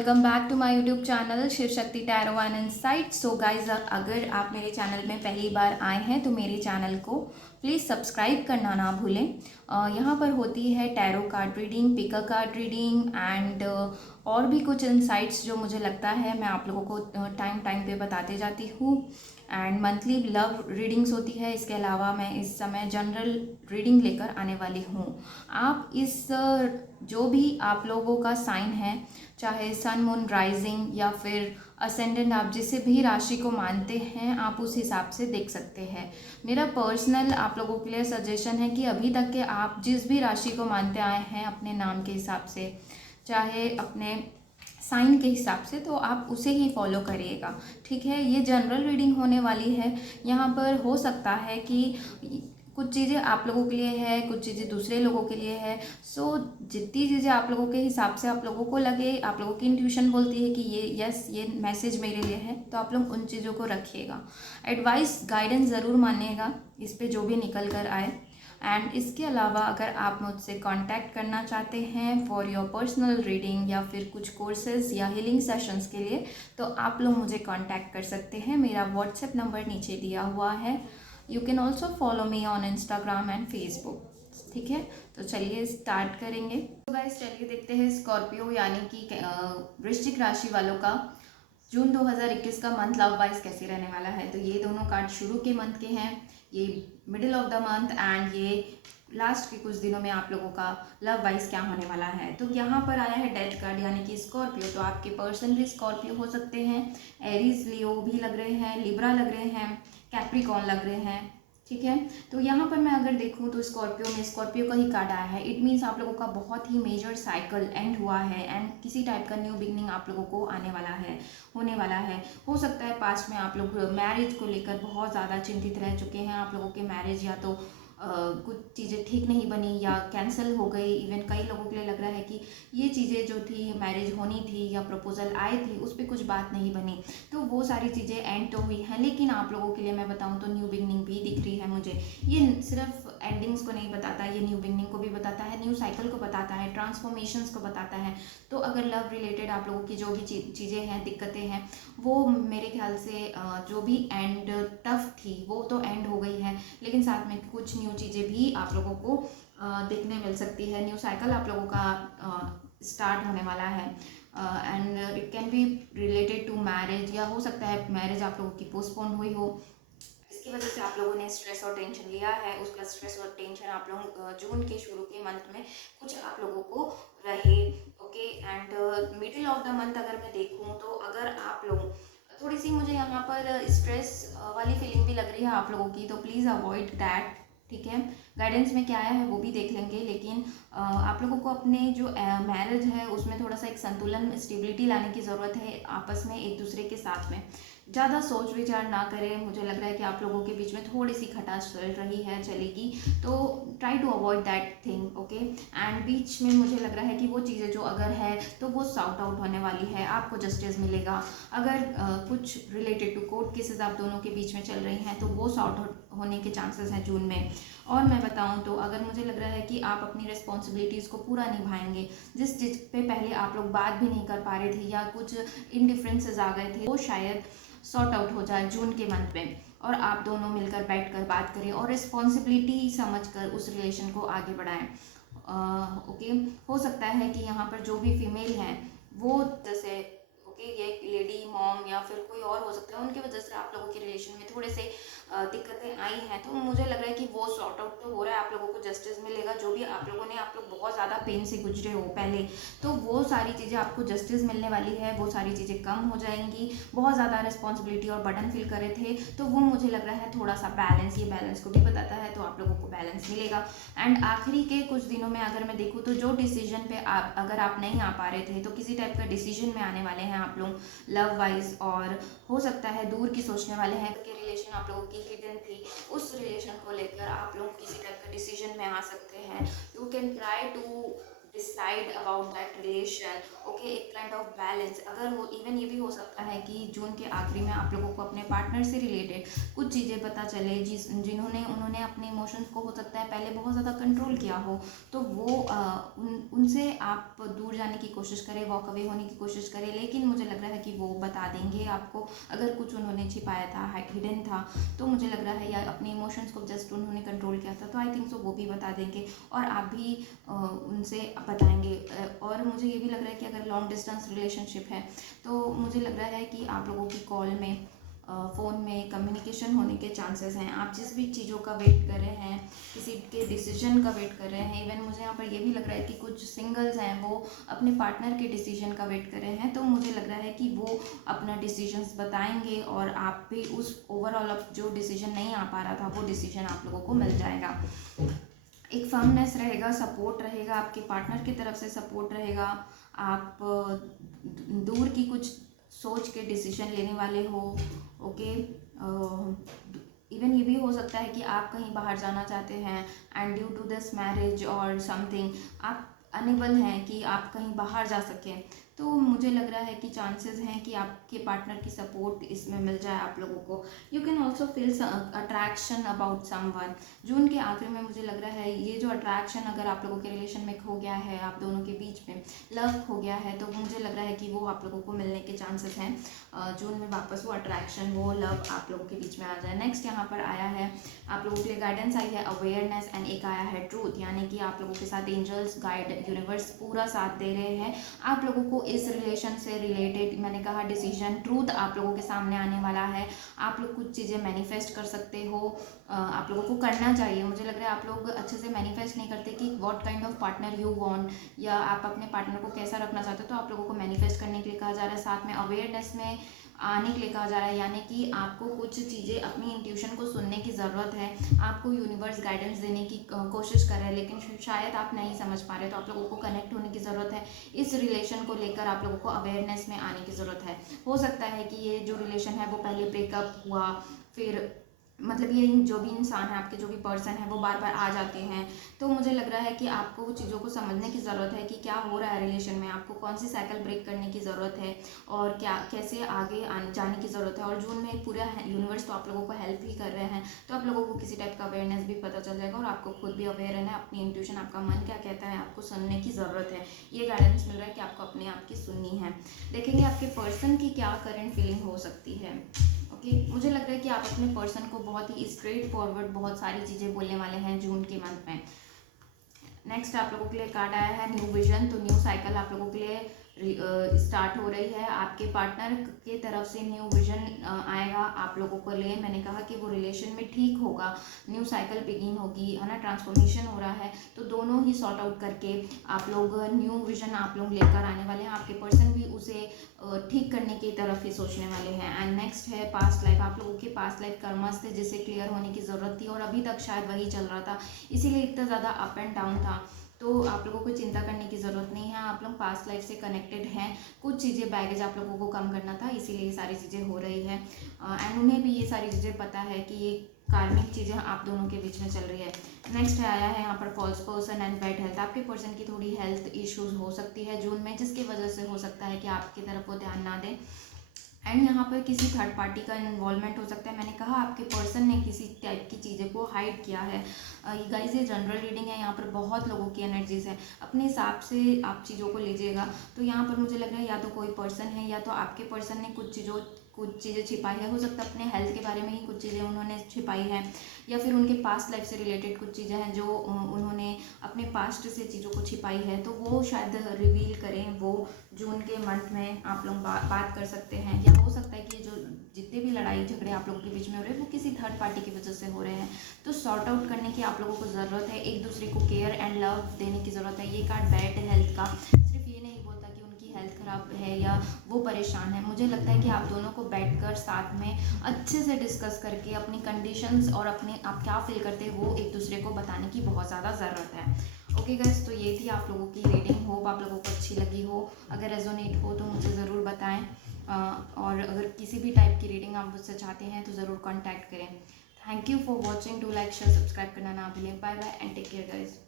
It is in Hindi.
Welcome back to my YouTube channel Shiv Shakti tarot and insight. So guys, अगर आप मेरे चैनल में पहली बार आए हैं तो मेरे चैनल को प्लीज़ सब्सक्राइब करना ना भूलें। यहाँ पर होती है tarot card reading, Pika card reading and और भी कुछ इनसाइट्स जो मुझे लगता है मैं आप लोगों को टाइम टाइम पे बताते जाती हूँ। एंड मंथली लव रीडिंग्स होती है। इसके अलावा मैं इस समय जनरल रीडिंग लेकर आने वाली हूँ। आप इस जो भी आप लोगों का साइन है, चाहे सन मून राइजिंग या फिर असेंडेंट, आप जिसे भी राशि को मानते हैं आप उस हिसाब से देख सकते हैं। मेरा पर्सनल आप लोगों के लिए सजेशन है कि अभी तक के आप जिस भी राशि को मानते आए हैं अपने नाम के हिसाब से, चाहे अपने साइन के हिसाब से, तो आप उसे ही फॉलो करिएगा। ठीक है, ये जनरल रीडिंग होने वाली है। यहाँ पर हो सकता है कि कुछ चीज़ें आप लोगों के लिए है, कुछ चीज़ें दूसरे लोगों के लिए है। सो जितनी चीज़ें आप लोगों के हिसाब से आप लोगों को लगे, आप लोगों की इंट्यूशन बोलती है कि ये यस ये मैसेज मेरे लिए है, तो आप लोग उन चीज़ों को रखिएगा। एडवाइस गाइडेंस ज़रूर मानिएगा इस पे जो भी निकल कर आए। एंड इसके अलावा अगर आप मुझसे कांटेक्ट करना चाहते हैं फॉर योर पर्सनल रीडिंग या फिर कुछ कोर्सेज या हीलिंग सेशंस के लिए, तो आप लोग मुझे कांटेक्ट कर सकते हैं। मेरा व्हाट्सएप नंबर नीचे दिया हुआ है। You can also follow me on Instagram and Facebook. ठीक है, तो चलिए स्टार्ट करेंगे। तो गाइस चलिए देखते हैं स्कॉर्पियो यानी कि वृश्चिक राशि वालों का जून 2021 का मंथ लव वाइज कैसे रहने वाला है। तो ये दोनों कार्ड शुरू के मंथ के हैं, ये middle of the month and ये लास्ट के कुछ दिनों में आप लोगों का लव वाइज क्या होने वाला है। तो यहाँ पर आया है डेथ कार्ड यानी कि स्कॉर्पियो। तो आपके पर्सन भी स्कॉर्पियो हो सकते हैं, एरीज लियो भी लग रहे हैं, लिब्रा लग रहे हैं, कैप्रिकॉन लग रहे हैं। ठीक है, तो यहाँ पर मैं अगर देखूँ तो स्कॉर्पियो में स्कॉर्पियो का ही कार्ड आया है। इट मीन्स आप लोगों का बहुत ही मेजर साइकिल एंड हुआ है एंड किसी टाइप का न्यू बिगनिंग आप लोगों को आने वाला है, होने वाला है। हो सकता है पास्ट में आप लोग मैरिज को लेकर बहुत ज़्यादा चिंतित रह चुके हैं। आप लोगों के मैरिज या तो कुछ चीज़ें ठीक नहीं बनी या कैंसिल हो गई। इवन कई लोगों के लिए लग रहा है कि ये चीज़ें जो थी, मैरिज होनी थी या प्रपोजल आए थे, उस पर कुछ बात नहीं बनी। तो वो सारी चीज़ें एंड तो हुई हैं, लेकिन आप लोगों के लिए मैं बताऊं तो न्यू बिगनिंग भी दिख रही है मुझे। ये सिर्फ एंडिंग्स को नहीं बताता, ये न्यू बिगनिंग को भी बताता है, न्यू साइकिल को बताता है, ट्रांसफॉर्मेशंस को बताता है। तो अगर लव रिलेटेड आप लोगों की जो भी चीज़ें हैं, दिक्कतें हैं, वो मेरे ख्याल से जो भी एंड टफ थी वो तो एंड हो गई है, लेकिन साथ में कुछ न्यू चीज़ें भी आप लोगों को देखने मिल सकती है। न्यू साइकिल आप लोगों का स्टार्ट होने वाला है and it can be related to marriage, या हो सकता है मैरिज आप लोगों की पोस्टपोन हुई हो, इसकी वजह से आप लोगों ने स्ट्रेस और टेंशन लिया है। उसका स्ट्रेस और टेंशन आप लोग जून के शुरू के मंथ में कुछ आप लोगों को रहे। Okay, and middle of the month अगर मैं देखूं तो अगर आप लोग थोड़ी सी, मुझे यहाँ पर स्ट्रेस वाली फीलिंग भी लग रही है आप लोगों की, तो प्लीज़ अवॉइड दैट। ठीक है, गाइडेंस में क्या आया है वो भी देख लेंगे, लेकिन आप लोगों को अपने जो मैरिज है उसमें थोड़ा सा एक संतुलन, स्टेबिलिटी लाने की ज़रूरत है आपस में, एक दूसरे के साथ में। ज़्यादा सोच विचार ना करें। मुझे लग रहा है कि आप लोगों के बीच में थोड़ी सी खटास चल रही है, चलेगी, तो try to avoid that thing. Okay, and बीच में मुझे लग रहा है कि वो चीज़ें जो अगर है तो वो सॉर्ट आउट होने वाली है, आपको जस्टिस मिलेगा। अगर कुछ रिलेटेड टू कोर्ट केसेस आप दोनों के बीच में चल रही हैं तो वो सॉर्ट आउट होने के चांसेस हैं जून में। और मैं बताऊं तो अगर मुझे लग रहा है कि आप अपनी रिस्पॉन्सिबिलिटीज़ को पूरा निभाएंगे, जिस चीज़ पे पहले आप लोग बात भी नहीं कर पा रहे थे या कुछ इनडिफरेंसेस आ गए थे, वो शायद सॉर्ट आउट हो जाए जून के मंथ में, और आप दोनों मिलकर बैठकर बात करें और रिस्पॉन्सिबिलिटी समझकर उस रिलेशन को आगे बढ़ाएं। ओके, हो सकता है कि यहाँ पर जो भी फीमेल हैं वो, जैसे ओके, ये लेडी मॉम या फिर कोई और हो सकता है, उनकी वजह से आप लोगों के रिलेशन में थोड़े से दिक्कतें आई हैं, तो मुझे लग रहा है कि वो सॉर्ट आउट तो हो रहा है, आप लोगों को जस्टिस मिलेगा। जो भी आप लोगों ने, आप लोग बहुत ज़्यादा पेन से गुजरे हो पहले, तो वो सारी चीज़ें आपको जस्टिस मिलने वाली है, वो सारी चीज़ें कम हो जाएंगी। बहुत ज़्यादा रिस्पॉन्सिबिलिटी और बर्डन फील कर रहे थे, तो वो मुझे लग रहा है थोड़ा सा बैलेंस, ये बैलेंस को भी बताता है, तो आप लोगों को बैलेंस मिलेगा। एंड आखिरी के कुछ दिनों में अगर मैं देखूँ तो जो डिसीजन पे आप अगर आप नहीं आ पा रहे थे, तो किसी टाइप का डिसीजन में आने वाले हैं आप लोग लव वाइज, और हो सकता है दूर की सोचने वाले हैं कि रिलेशन आप लोगों की हिडन थी, उस रिलेशन को लेकर आप लोग किसी टाइप का डिसीजन में आ सकते हैं। You can try to decide about that relation, okay, एक काइंड ऑफ बैलेंस। अगर वो इवन ये भी हो सकता है कि जून के आखिरी में आप लोगों को अपने पार्टनर से रिलेटेड कुछ चीज़ें पता चले जिन्होंने उन्होंने अपने इमोशंस को हो सकता है पहले बहुत ज़्यादा कंट्रोल किया हो, तो वो उनसे आप दूर जाने की कोशिश करें, वॉक अवे होने की कोशिश करें। लेकिन मुझे लग रहा है कि वो बता देंगे आपको, अगर कुछ उन्होंने छिपाया था, हिडन था, तो मुझे लग रहा है, या अपने इमोशंस को जस्ट उन्होंने कंट्रोल किया था, तो आई थिंक सो वो भी बता देंगे और आप भी उनसे बताएंगे। और मुझे ये भी लग रहा है कि अगर लॉन्ग डिस्टेंस रिलेशनशिप है तो मुझे लग रहा है कि आप लोगों की कॉल में, फ़ोन में कम्युनिकेशन होने के चांसेस हैं। आप जिस भी चीज़ों का वेट कर रहे हैं, किसी के डिसीजन का वेट कर रहे हैं, इवन मुझे यहाँ पर ये भी लग रहा है कि कुछ सिंगल्स हैं वो अपने पार्टनर के डिसीजन का वेट कर रहे हैं, तो मुझे लग रहा है कि वो अपना डिसीजंस बताएंगे और आप भी उस ओवरऑल अब जो डिसीजन नहीं आ पा रहा था वो डिसीजन आप लोगों को मिल जाएगा। एक फर्मनेस रहेगा, सपोर्ट रहेगा, आपके पार्टनर की तरफ से सपोर्ट रहेगा। आप दूर की कुछ सोच के डिसीजन लेने वाले हो, ओके। इवन ये भी हो सकता है कि आप कहीं बाहर जाना चाहते हैं and due to this marriage और समथिंग आप अनेबल हैं कि आप कहीं बाहर जा सकें, तो मुझे लग रहा है कि चांसेस हैं कि आपके पार्टनर की सपोर्ट इसमें मिल जाए आप लोगों को। You can also feel attraction about someone. जून के आखिर में मुझे लग रहा है ये जो अट्रैक्शन अगर आप लोगों के रिलेशन में खो गया है, आप दोनों के बीच में लव खो गया है, तो मुझे लग रहा है कि वो आप लोगों को मिलने के चांसेस हैं। जून में वापस वो अट्रैक्शन, वो लव आप लोगों के बीच में आ जाए। नेक्स्ट यहाँ पर आया है आप लोगों के लिए गाइडेंस आई है अवेयरनेस, एंड एक आया है ट्रूथ, यानी कि आप लोगों के साथ एंजल्स, गाइड, यूनिवर्स पूरा साथ दे रहे हैं आप लोगों को इस रिलेशन से रिलेटेड। मैंने कहा डिसीजन, ट्रूथ आप लोगों के सामने आने वाला है। आप लोग कुछ चीज़ें मैनिफेस्ट कर सकते हो, आप लोगों को करना चाहिए। मुझे लग रहा है आप लोग अच्छे से मैनिफेस्ट नहीं करते कि what kind of partner you want, या आप अपने पार्टनर को कैसा रखना चाहते हो, तो आप लोगों को मैनिफेस्ट करने के लिए कहा जा रहा है। साथ में अवेयरनेस में आने के लिए कहा जा रहा है, यानी कि आपको कुछ चीज़ें अपनी इंट्यूशन को सुनने की ज़रूरत है। आपको यूनिवर्स गाइडेंस देने की कोशिश कर रहा है, लेकिन शायद आप नहीं समझ पा रहे, तो आप लोगों को कनेक्ट होने की ज़रूरत है। इस रिलेशन को लेकर आप लोगों को अवेयरनेस में आने की ज़रूरत है। हो सकता है कि ये जो रिलेशन है वो पहले ब्रेकअप हुआ, फिर मतलब ये जो भी इंसान है, आपके जो भी पर्सन है, वो बार बार आ जाते हैं, तो मुझे लग रहा है कि आपको वो चीज़ों को समझने की ज़रूरत है कि क्या हो रहा है रिलेशन में, आपको कौन सी साइकिल ब्रेक करने की ज़रूरत है और क्या कैसे आगे जाने की ज़रूरत है। और जून में पूरा यूनिवर्स तो आप लोगों को हेल्प ही कर रहे हैं, तो आप लोगों को किसी टाइप का अवेयरनेस भी पता चल जाएगा और आपको खुद भी अवेयर रहना है। अपनी इंट्यूशन, आपका मन क्या कहता है, आपको सुनने की ज़रूरत है। ये गाइडेंस मिल रहा है कि आपको अपने आप की सुननी है। देखेंगे आपके पर्सन की क्या करंट फीलिंग हो सकती है। ओके, मुझे लग रहा है कि आप अपने पर्सन को बहुत ही स्ट्रेट फॉरवर्ड बहुत सारी चीज़ें बोलने वाले हैं जून के मंथ में। नेक्स्ट आप लोगों के लिए कार्ड आया है न्यू विजन, तो न्यू साइकिल आप लोगों के लिए स्टार्ट हो रही है। आपके पार्टनर के तरफ से न्यू विजन आएगा आप लोगों को लिए। मैंने कहा कि वो रिलेशन में ठीक होगा, न्यू साइकिल बिगिन होगी, है ना, ट्रांसफॉर्मेशन हो रहा है, तो दोनों ही सॉर्ट आउट करके आप लोग न्यू विजन आप लोग लेकर आने वाले हैं। आपके पर्सन भी उसे ठीक करने की तरफ ही सोचने वाले हैं। एंड नेक्स्ट है पास्ट लाइफ, आप लोगों के पास्ट लाइफ कर्मस थे जिसे क्लियर होने की ज़रूरत थी और अभी तक शायद वही चल रहा था, इसीलिए इतना ज़्यादा अप एंड डाउन था। तो आप लोगों को चिंता करने की ज़रूरत नहीं है, आप लोग पास्ट लाइफ से कनेक्टेड हैं। कुछ चीज़ें बैगेज आप लोगों को कम करना था, इसीलिए ये सारी चीज़ें हो रही है। एंड उन्हें भी ये सारी चीज़ें पता है कि ये कार्मिक चीज़ें आप दोनों के बीच में चल रही है। नेक्स्ट आया है यहाँ पर false person and bad health. आपके पर्सन की थोड़ी हेल्थ इश्यूज हो सकती है जून में, जिसकी वजह से हो सकता है कि आपकी तरफ वो ध्यान ना दें। एंड यहाँ पर किसी थर्ड पार्टी का इन्वॉल्वमेंट हो सकता है। मैंने कहा आपके पर्सन ने किसी टाइप की चीज़ें को हाइड किया है। गाइस ये जनरल रीडिंग है, यहाँ पर बहुत लोगों की एनर्जीज है, अपने हिसाब से आप चीज़ों को लीजिएगा। तो यहाँ पर मुझे लग रहा है या तो कोई पर्सन है या तो आपके पर्सन ने कुछ चीज़ें छिपाई है। हो सकता है अपने हेल्थ के बारे में ही कुछ चीज़ें उन्होंने छिपाई है, या फिर उनके पास्ट लाइफ से रिलेटेड कुछ चीज़ें हैं जो उन्होंने अपने पास्ट से चीज़ों को छिपाई है, तो वो शायद रिवील करें। वो जून के मंथ में आप लोग बात कर सकते हैं, या हो सकता है कि जो जितने भी लड़ाई झगड़े आप लोगों के बीच में हो रहे हैं वो किसी थर्ड पार्टी की वजह से हो रहे हैं। तो सॉर्ट आउट करने की आप लोगों को ज़रूरत है, एक दूसरे को केयर एंड लव देने की ज़रूरत है। ये कार्ड बैड हेल्थ का सिर्फ ये नहीं बोलता कि उनकी हेल्थ ख़राब है या वो परेशान है। मुझे लगता है कि आप दोनों को बैठकर साथ में अच्छे से डिस्कस करके अपनी कंडीशंस और अपने आप क्या फील करते हैं वो एक दूसरे को बताने की बहुत ज़्यादा ज़रूरत है। ओके गाइस, तो ये थी आप लोगों की रीडिंग। होप आप लोगों को अच्छी लगी हो। अगर रेजोनेट हो तो मुझे ज़रूर बताएं, और अगर किसी भी टाइप की रीडिंग आप मुझसे चाहते हैं तो ज़रूर कॉन्टैक्ट करें। Thank you for watching. Do like share subscribe करना ना भूलें। Bye bye and take care guys.